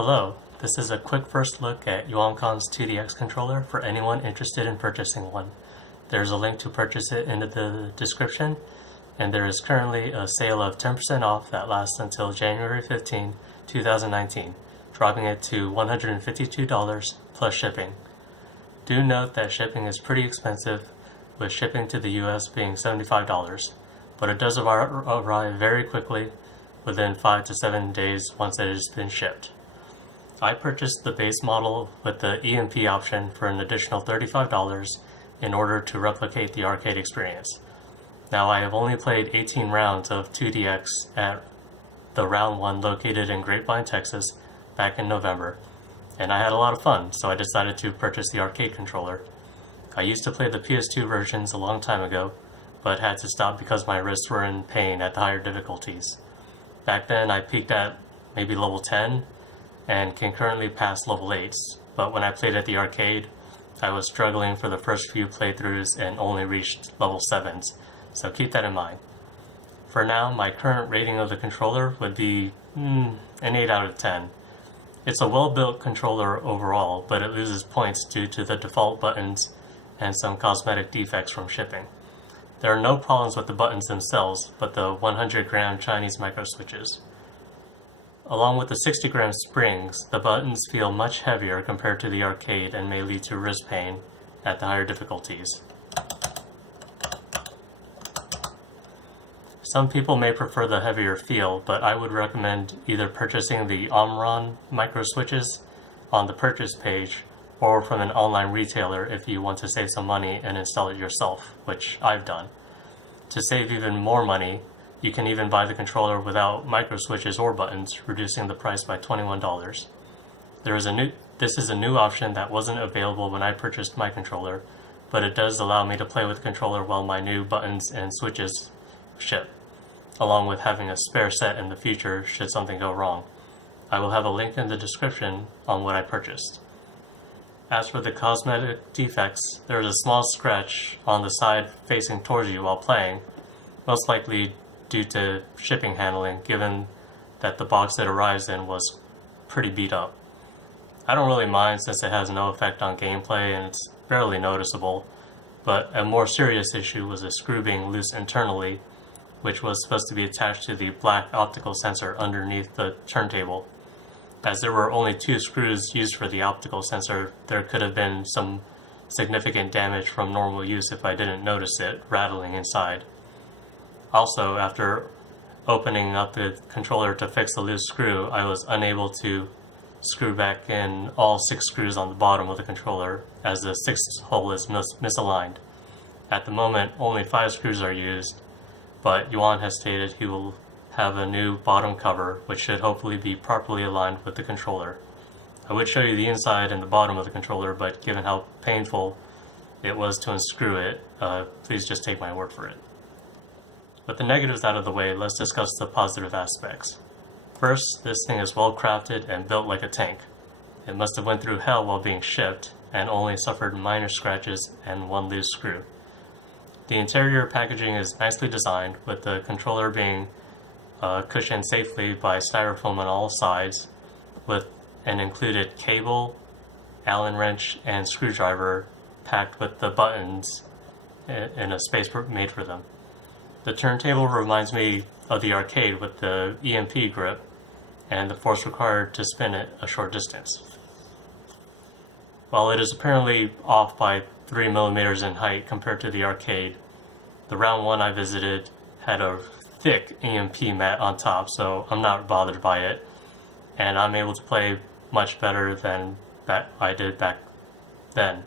Hello, this is a quick first look at YuanCon's 2DX controller for anyone interested in purchasing one. There's a link to purchase it in the description, and there is currently a sale of 10% off that lasts until January 15, 2019, dropping it to $152 plus shipping. Do note that shipping is pretty expensive, with shipping to the US being $75, but it does arrive very quickly, within 5 to 7 days once it has been shipped. I purchased the base model with the EMP option for an additional $35 in order to replicate the arcade experience. Now, I have only played 18 rounds of 2DX at the round 1 located in Grapevine, Texas back in November, and I had a lot of fun, so I decided to purchase the arcade controller. I used to play the PS2 versions a long time ago, but had to stop because my wrists were in pain at the higher difficulties. Back then I peaked at maybe level 10 and can currently pass level 8s, but when I played at the arcade, I was struggling for the first few playthroughs and only reached level 7s, so keep that in mind. For now, my current rating of the controller would be an 8 out of 10. It's a well-built controller overall, but it loses points due to the default buttons and some cosmetic defects from shipping. There are no problems with the buttons themselves, but the 100-gram Chinese microswitches. Along with the 60-gram springs, the buttons feel much heavier compared to the arcade and may lead to wrist pain at the higher difficulties. Some people may prefer the heavier feel, but I would recommend either purchasing the Omron microswitches on the purchase page or from an online retailer if you want to save some money and install it yourself, which I've done. To save even more money, you can even buy the controller without microswitches or buttons, reducing the price by $21. This is a new option that wasn't available when I purchased my controller, but it does allow me to play with the controller while my new buttons and switches ship, along with having a spare set in the future should something go wrong. I will have a link in the description on what I purchased. As for the cosmetic defects, there is a small scratch on the side facing towards you while playing, most likely due to shipping handling, given that the box it arrives in was pretty beat up. I don't really mind since it has no effect on gameplay and it's barely noticeable, but a more serious issue was a screw being loose internally, which was supposed to be attached to the black optical sensor underneath the turntable. As there were only 2 screws used for the optical sensor, there could have been some significant damage from normal use if I didn't notice it rattling inside. Also, after opening up the controller to fix the loose screw, I was unable to screw back in all 6 screws on the bottom of the controller, as the 6th hole is misaligned. At the moment, only 5 screws are used, but Yuan has stated he will have a new bottom cover, which should hopefully be properly aligned with the controller. I would show you the inside and the bottom of the controller, but given how painful it was to unscrew it, please just take my word for it. With the negatives out of the way, let's discuss the positive aspects. First, this thing is well crafted and built like a tank. It must have went through hell while being shipped and only suffered minor scratches and 1 loose screw. The interior packaging is nicely designed, with the controller being cushioned safely by styrofoam on all sides, with an included cable, Allen wrench, and screwdriver packed with the buttons in a space made for them. The turntable reminds me of the arcade with the EMP grip and the force required to spin it a short distance. While it is apparently off by 3 millimeters in height compared to the arcade, the round 1 I visited had a thick EMP mat on top, so I'm not bothered by it, and I'm able to play much better than I did back then.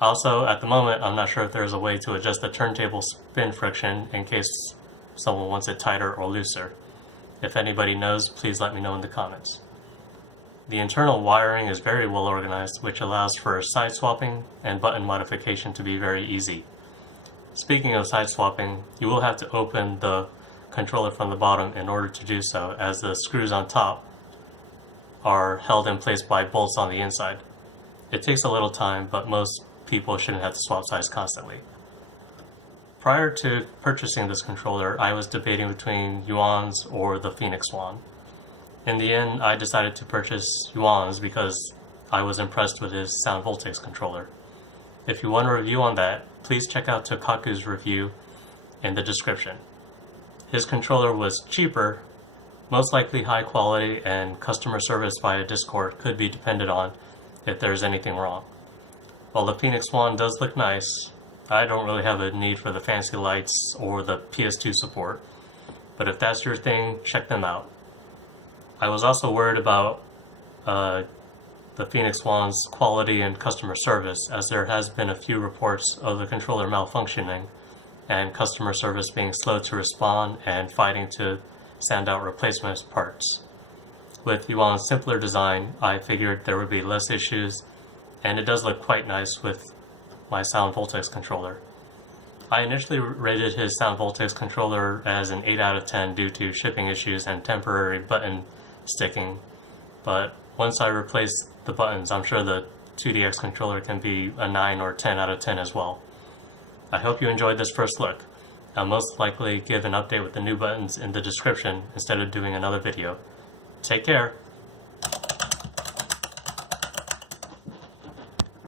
Also, at the moment, I'm not sure if there's a way to adjust the turntable spin friction in case someone wants it tighter or looser. If anybody knows, please let me know in the comments. The internal wiring is very well organized, which allows for side swapping and button modification to be very easy. Speaking of side swapping, you will have to open the controller from the bottom in order to do so, as the screws on top are held in place by bolts on the inside. It takes a little time, but most people shouldn't have to swap sides constantly. Prior to purchasing this controller, I was debating between Yuan's or the Phoenix one. In the end, I decided to purchase Yuan's because I was impressed with his sound Voltex controller. If you want a review on that, please check out Tokaku's review in the description. His controller was cheaper, most likely high quality, and customer service via Discord could be depended on if there's anything wrong. While the Phoenix One does look nice, I don't really have a need for the fancy lights or the PS2 support, but if that's your thing, check them out. I was also worried about the Phoenix One's quality and customer service, as there has been a few reports of the controller malfunctioning and customer service being slow to respond and fighting to send out replacement parts. With Yuan's simpler design, I figured there would be less issues, and it does look quite nice with my Sound Voltex controller. I initially rated his Sound Voltex controller as an 8 out of 10 due to shipping issues and temporary button sticking, but once I replaced the buttons, I'm sure the 2DX controller can be a 9 or 10 out of 10 as well. I hope you enjoyed this first look. I'll most likely give an update with the new buttons in the description instead of doing another video. Take care!